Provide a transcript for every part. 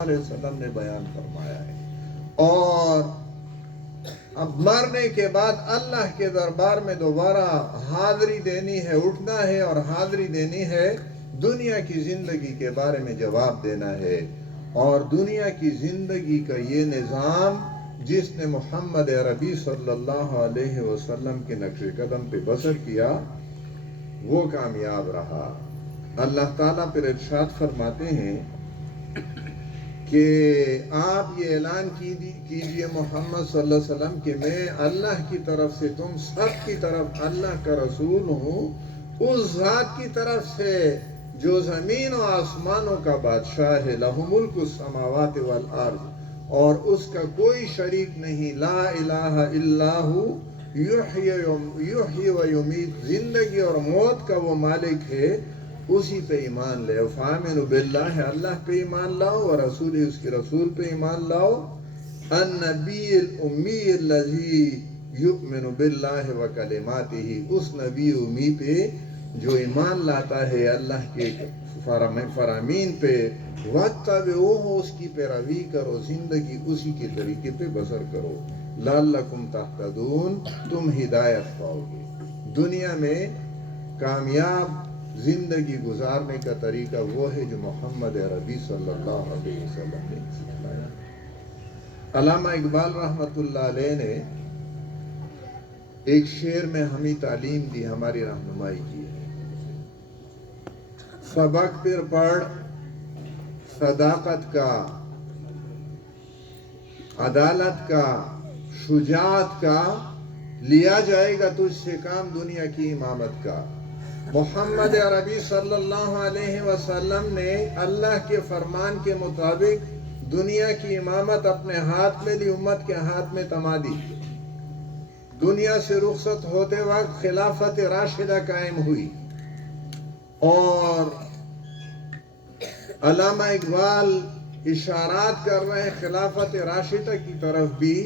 علیہ وسلم نے بیان فرمایا ہے۔ اور اب مرنے کے بعد اللہ کے دربار میں دوبارہ حاضری دینی ہے، اٹھنا ہے اور حاضری دینی ہے، دنیا کی زندگی کے بارے میں جواب دینا ہے۔ اور دنیا کی زندگی کا یہ نظام جس نے محمد عربی صلی اللہ علیہ وسلم کے نقش قدم پہ بسر کیا وہ کامیاب رہا۔ اللہ تعالیٰ پھر ارشاد فرماتے ہیں کہ آپ یہ اعلان کیجئے محمد صلی اللہ علیہ وسلم کہ میں اللہ کی طرف سے تم سب کی طرف اللہ کا رسول ہوں، اس ذات کی طرف سے جو زمین و آسمانوں کا بادشاہ ہے، لہ ملک السماوات والارض، اور اس کا کوئی شریک نہیں، لا الہ الا ہو، یحیی و یمیت، زندگی اور موت کا وہ مالک ہے، اسی پہ ایمان لے۔ فآمنوا باللہ، اللہ پہ ایمان لاؤ، اور رسول، اس کے رسول پہ ایمان لاؤ، النبی الامی الذی یؤمن باللہ وکلماتہ، اس نبی امی پہ جو ایمان لاتا ہے اللہ کے فرامین پہ، واتبعوہ، اس کی پیروی کرو، زندگی اسی کے طریقے پہ بسر کرو، لعلکم تہتدون، تم ہدایت پاؤ گے۔ دنیا میں کامیاب زندگی گزارنے کا طریقہ وہ ہے جو محمد عربی صلی اللہ علیہ وسلم نے سکھلایا۔ علامہ اقبال رحمۃ اللہ علیہ نے ایک شعر میں ہمیں تعلیم دی، ہماری رہنمائی کی ہے۔ سبق پھر پڑھ صداقت کا، عدالت کا، شجاعت کا، لیا جائے گا تجھ سے کام دنیا کی امامت کا۔ محمد عربی صلی اللہ علیہ وسلم نے اللہ کے فرمان کے مطابق دنیا کی امامت اپنے ہاتھ میں لی، امت کے ہاتھ میں تما دی۔ دنیا سے رخصت ہوتے وقت خلافت راشدہ قائم ہوئی، اور علامہ اقبال اشارات کر رہے ہیں خلافت راشدہ کی طرف بھی،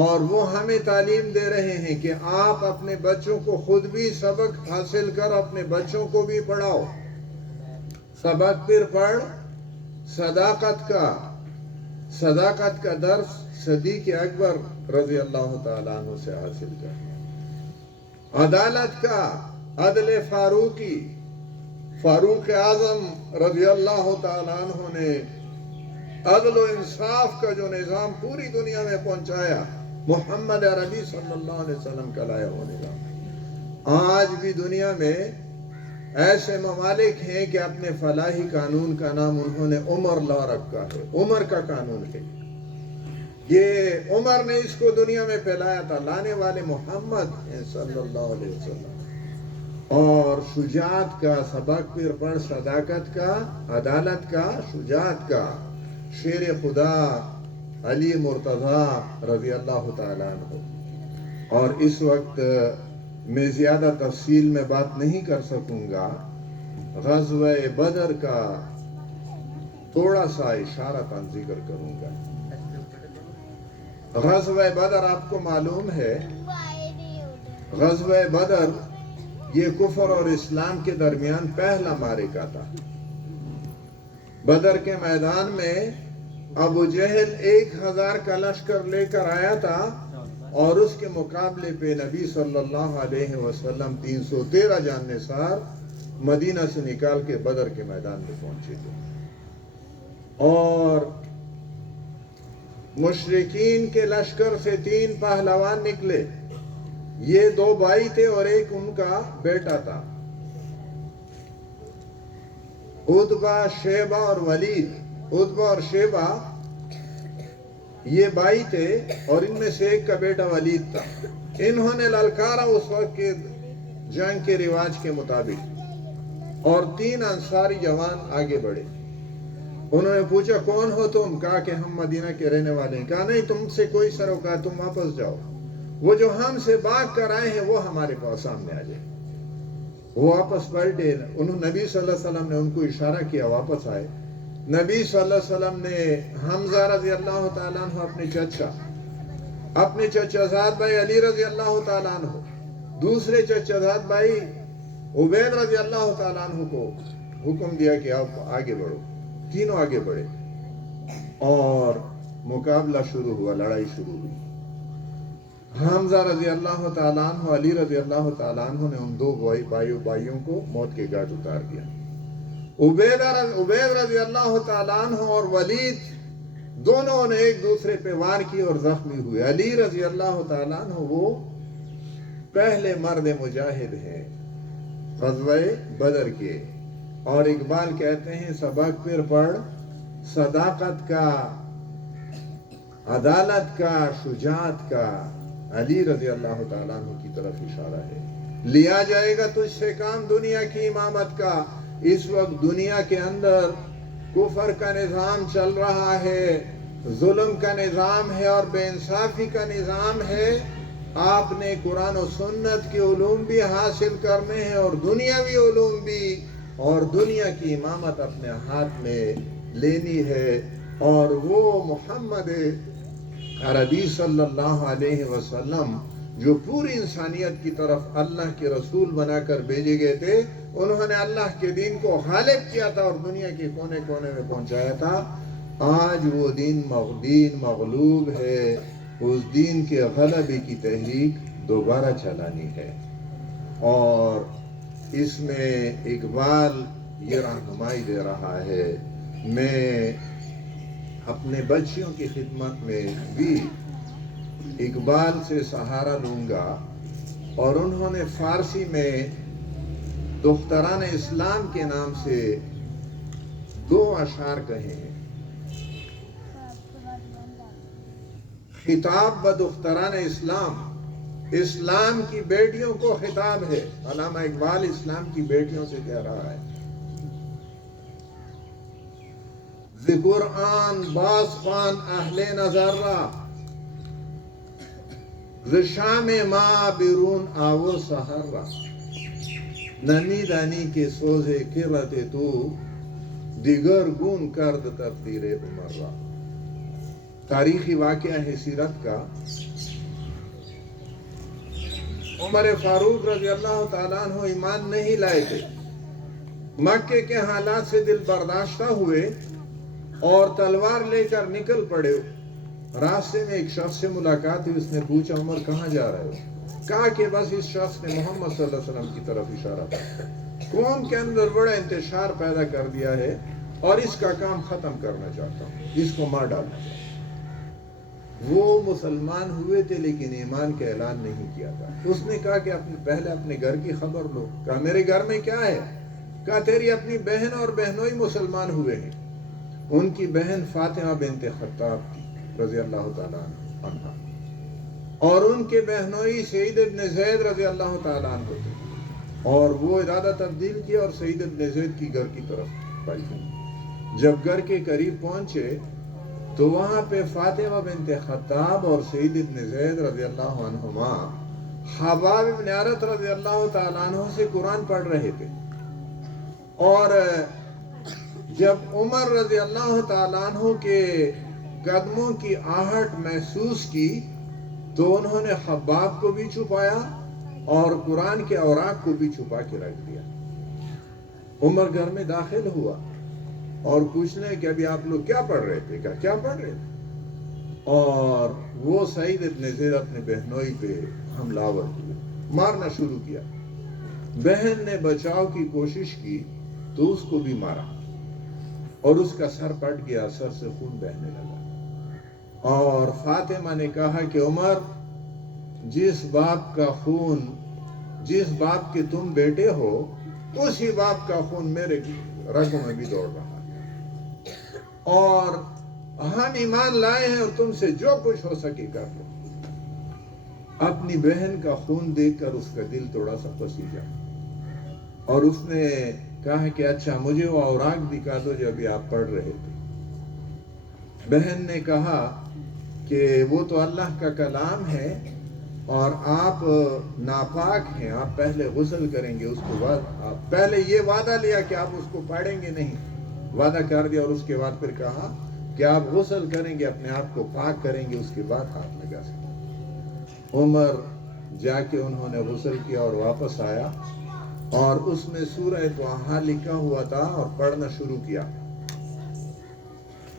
اور وہ ہمیں تعلیم دے رہے ہیں کہ آپ اپنے بچوں کو خود بھی سبق حاصل کر اپنے بچوں کو بھی پڑھاؤ۔ سبق پھر پڑھ صداقت کا درس صدیق اکبر رضی اللہ تعالیٰ عنہ سے حاصل کر۔ عدالت کا، عدل فاروقی، فاروق اعظم رضی اللہ تعالیٰ عنہ نے عدل و انصاف کا جو نظام پوری دنیا میں پہنچایا، محمد عربی صلی اللہ علیہ وسلم کا لایا ہوا نظام۔ آج بھی دنیا میں ایسے ممالک ہیں کہ اپنے فلاحی قانون کا نام انہوں نے عمر لا رکھا ہے، عمر کا قانون ہے۔ یہ عمر نے اس کو دنیا میں پھیلایا تھا، لانے والے محمد ہیں صلی اللہ علیہ وسلم۔ اور شجاعت کا سبق پھر پڑھ صداقت کا، عدالت کا، شجاعت کا، شیر خدا علی مرتضی رضی اللہ تعالیٰ عنہ۔ اور اس وقت میں زیادہ تفصیل میں بات نہیں کر سکوں گا، غزوہ بدر کا تھوڑا سا اشارتاً ذکر کروں گا۔ غزوہ بدر آپ کو معلوم ہے، غزوہ بدر یہ کفر اور اسلام کے درمیان پہلا معرکہ تھا۔ بدر کے میدان میں ابو جہل 1000 کا لشکر لے کر آیا تھا، اور اس کے مقابلے پہ نبی صلی اللہ علیہ وسلم 313 جان نثار مدینہ سے نکال کے بدر کے میدان میں پہنچے تھے۔ اور مشرکین کے لشکر سے 3 پہلوان نکلے، یہ 2 بھائی تھے اور ایک ان کا بیٹا تھا، عتبہ، شیبہ اور ولید۔ عتبہ اور شیبہ یہ بھائی تھے، اور ان میں سے ایک کا بیٹا ولید تھا۔ انہوں نے للکارا اس وقت کے جنگ کے رواج کے مطابق، اور 3 انصاری جوان آگے بڑھے۔ انہوں نے پوچھا کون ہو تم؟ کہا کہ ہم مدینہ کے رہنے والے ہیں۔ کہا نہیں، تم سے کوئی سروکار، تم واپس جاؤ، وہ جو ہم سے بھاگ کر آئے ہیں وہ ہمارے پاس سامنے آ جائے۔ وہ واپس پلٹے، نبی صلی اللہ علیہ وسلم نے ان کو اشارہ کیا، واپس آئے۔ نبی صلی اللہ علیہ وسلم نے حمزہ رضی اللہ تعالیٰ عنہ، اپنے چچا زاد بھائی علی رضی اللہ تعالیٰ عنہ، دوسرے چچا زاد بھائی عبید رضی اللہ تعالیٰ عنہ کو حکم دیا کہ آپ آگے بڑھو۔ تینوں آگے بڑھے، اور مقابلہ شروع ہوا، لڑائی شروع ہوئی۔ حمزہ رضی اللہ تعالیٰ عنہ، علی رضی اللہ تعالیٰ عنہ نے ان دو بھائیوں کو موت کے گھاٹ اتار دیا۔ عبید رضی اللہ تعالیٰ عنہ اور ولید دونوں نے ایک دوسرے پہ وار کی اور زخمی ہوئے۔ علی رضی اللہ تعالیٰ عنہ وہ پہلے مرد مجاہد ہیں غزوہ بدر کے، اور اقبال کہتے ہیں سبق پھر پڑھ صداقت کا، عدالت کا، شجاعت کا۔ علی رضی اللہ تعالیٰ عنہ کی طرف اشارہ ہے۔ لیا جائے گا تجھ سے کام دنیا کی امامت کا۔ اس وقت دنیا کے اندر کفر کا نظام چل رہا ہے، ظلم کا نظام ہے اور بے انصافی کا نظام ہے۔ آپ نے قرآن و سنت کے علوم بھی حاصل کرنے ہیں اور دنیاوی علوم بھی، اور دنیا کی امامت اپنے ہاتھ میں لینی ہے، اور وہ محمد عربی صلی اللہ علیہ وسلم جو پوری انسانیت کی طرف اللہ کے رسول بنا کر بھیجے گئے تھے، انہوں نے اللہ کے دین کو غالب کیا تھا اور دنیا کے کونے کونے میں پہنچایا تھا۔ آج وہ دین مغلوب ہے، اس دین کے غلبے کی تحریک دوبارہ چلانی ہے، اور اس میں اقبال یہ رہنمائی دے رہا ہے۔ میں اپنے بچیوں کی خدمت میں بھی اقبال سے سہارا لوں گا، اور انہوں نے فارسی میں دختران اسلام کے نام سے 2 اشعار کہے ہیں۔ خطاب و دختران اسلام، اسلام کی بیٹیوں کو خطاب ہے۔ علامہ اقبال اسلام کی بیٹیوں سے کہہ رہا ہے۔ ز قرآن باز خوان اہل نظر را، ز شام ما بیرون آو سحر را، نمی دانی کے سوز کرت تو، دیگر گون کرد تقدیر عمر را۔ تاریخی واقعہ ہے سیرت کا۔ عمر فاروق رضی اللہ تعالیٰ عنہ ایمان نہیں لائے تھے، مکے کے حالات سے دل برداشتہ ہوئے اور تلوار لے کر نکل پڑے۔ راستے میں ایک شخص سے ملاقات ہوئی، اس نے پوچھا عمر کہاں جا رہے ہو؟ کہا کہ بس اس شخص نے محمد صلی اللہ علیہ وسلم کی طرف اشارہ تھا، قوم کے اندر بڑا انتشار پیدا کر دیا ہے اور اس کا کام ختم کرنا چاہتا ہوں، اس کو مار ڈالنا چاہتا ہوں۔ وہ مسلمان ہوئے تھے لیکن ایمان کا اعلان نہیں کیا تھا۔ اس نے کہا کہ پہلے اپنے گھر کی خبر لو۔ کہا میرے گھر میں کیا ہے؟ کہا تیری اپنی بہن اور بہنوئی مسلمان ہوئے ہیں۔ ان کی بہن فاطمہ بنت خطاب تھی رضی اللہ تعالیٰ عنہ، اور ان کے بہنوئی سعید ابن زید رضی اللہ تعالیٰ عنہ تھے، اور وہ ارادہ تبدیل کیا اور سعید ابن زید کی گھر کی طرف پلٹی۔ جب گھر کے قریب پہنچے تو وہاں پہ فاطمہ بنت خطاب اور سعید ابن زید رضی اللہ عنہما حباب ابن عرت رضی اللہ تعالیٰ عنہ سے قرآن پڑھ رہے تھے، اور جب عمر رضی اللہ تعالیٰ عنہ کے قدموں کی آہٹ محسوس کی تو انہوں نے حباب کو بھی چھپایا اور قرآن کے اوراق کو بھی چھپا کے رکھ دیا۔ عمر گھر میں داخل ہوا اور پوچھنے کہ ابھی آپ لوگ کیا پڑھ رہے تھے؟ کہا کیا پڑھ رہے تھے؟ اور وہ سعید ابن زید اپنے بہنوئی پہ حملہ آور ہوئے، مارنا شروع کیا۔ بہن نے بچاؤ کی کوشش کی تو اس کو بھی مارا اور اس کا سر پھٹ گیا، سر سے خون بہنے لگا۔ اور فاطمہ نے کہا کہ عمر، جس باپ کا خون، جس باپ کے تم بیٹے ہو، اسی باپ کا خون میرے رگوں میں بھی دوڑ رہا ہے، اور ہم ایمان لائے ہیں اور تم سے جو کچھ ہو سکے کر لو۔ اپنی بہن کا خون دیکھ کر اس کا دل تھوڑا سا پسیجا، اور اس نے کہا کہ اچھا مجھے وہ اوراق دکھا دو جو ابھی آپ پڑھ رہے تھے۔ بہن نے کہا کہ وہ تو اللہ کا کلام ہے اور آپ ناپاک ہیں، آپ پہلے غسل کریں گے، اس کے بعد آپ پہلے یہ وعدہ لیا کہ آپ اس کو پڑھیں گے نہیں، وعدہ کر دیا، اور اس کے بعد پھر کہا کہ آپ غسل کریں گے، اپنے آپ کو پاک کریں گے، اس کے بعد ہاتھ لگا سکیں۔ عمر جا کے انہوں نے غسل کیا اور واپس آیا، اور اس میں سورہ طٰہٰ لکھا ہوا تھا اور پڑھنا شروع کیا۔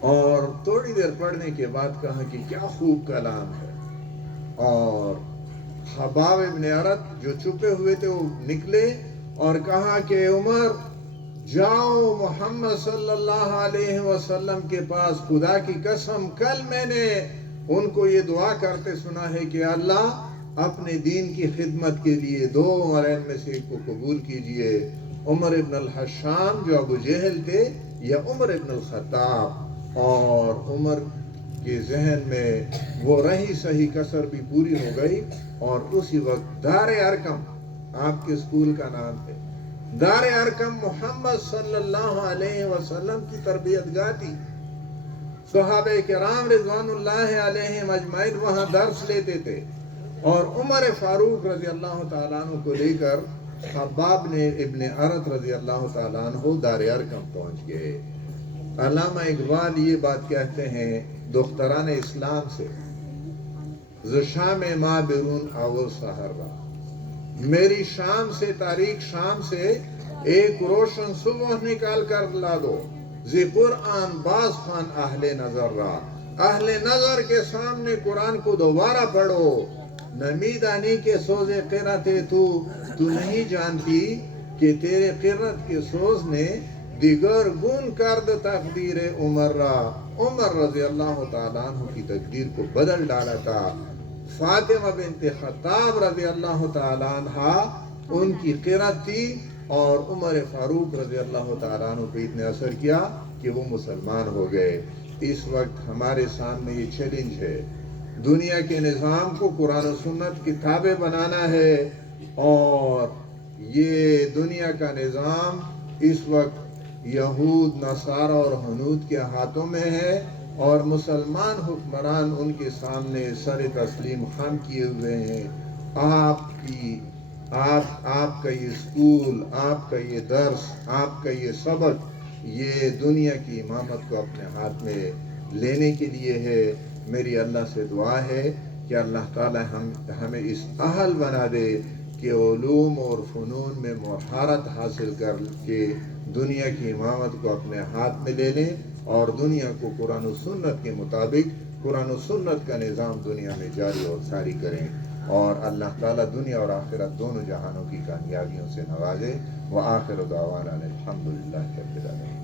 اور تھوڑی دیر پڑھنے کے بعد کہا کہ کیا خوب کلام ہے. اور خباب ابن ارت جو چھپے ہوئے تھے وہ نکلے اور کہا کہ عمر جاؤ محمد صلی اللہ علیہ وسلم کے پاس، خدا کی قسم کل میں نے ان کو یہ دعا کرتے سنا ہے کہ اللہ اپنے دین کی خدمت کے لیے 2 عمرین میں سے ایک کو قبول کیجئے، عمر ابن الحشام جو ابو جہل تھے یا عمر ابن الخطاب. اور عمر کے ذہن میں وہ رہی صحیح کسر بھی پوری ہو گئی. اور اسی وقت دار ارقم آپ کے اسکول کا نام ہے، دار ارقم محمد صلی اللہ علیہ وسلم کی تربیت گاہ تھی. صحابہ کرام رضوان اللہ علیہم اجمعین وہاں درس لیتے تھے. اور عمر فاروق رضی اللہ تعالیٰ عنہ کو لے کر خباب نے ابن ارت رضی اللہ تعالیٰ عنہ دار ارقم پہنچ گئے. علامہ اقبال یہ بات کہتے ہیں دختران اسلام سے، ز شام ما بیرون آور سحر را، میری شام سے، تاریخ شام سے ایک روشن صبح نکال کر لا دو. زی قرآن باز خان اہل نظر را، اہل نظر کے سامنے قرآن کو دوبارہ پڑھو. نمیدانی کے سوز قرت تو نہیں جانتی کہ تیرے قرت کے سوز نے دیگر گون کرد تقدیر عمر را. عمر رضی اللہ تعالیٰ عنہ کی تقدیر کو بدل ڈالا تھا. فاطمہ بنت خطاب رضی اللہ تعالیٰ عنہ ان کی قرت تھی اور عمر فاروق رضی اللہ تعالیٰ عنہ پہ اتنے اثر کیا کہ وہ مسلمان ہو گئے. اس وقت ہمارے سامنے یہ چیلنج ہے، دنیا کے نظام کو قرآن و سنت کی تابع بنانا ہے. اور یہ دنیا کا نظام اس وقت یہود، نصارہ اور ہنود کے ہاتھوں میں ہے اور مسلمان حکمران ان کے سامنے سر تسلیم خم کیے ہوئے ہیں. آپ کا یہ اسکول، آپ کا یہ درس، آپ کا یہ سبق، یہ دنیا کی امامت کو اپنے ہاتھ میں لینے کے لیے ہے. میری اللہ سے دعا ہے کہ اللہ تعالی ہمیں اس اہل بنا دے کہ علوم اور فنون میں مہارت حاصل کر کے دنیا کی امامت کو اپنے ہاتھ میں لے لیں اور دنیا کو قرآن و سنت کے مطابق قرآن و سنت کا نظام دنیا میں جاری اور ساری کریں. اور اللہ تعالیٰ دنیا اور آخرت دونوں جہانوں کی کامیابیوں سے نوازے. وآخر دعوانا الحمدللہ رب العالمین.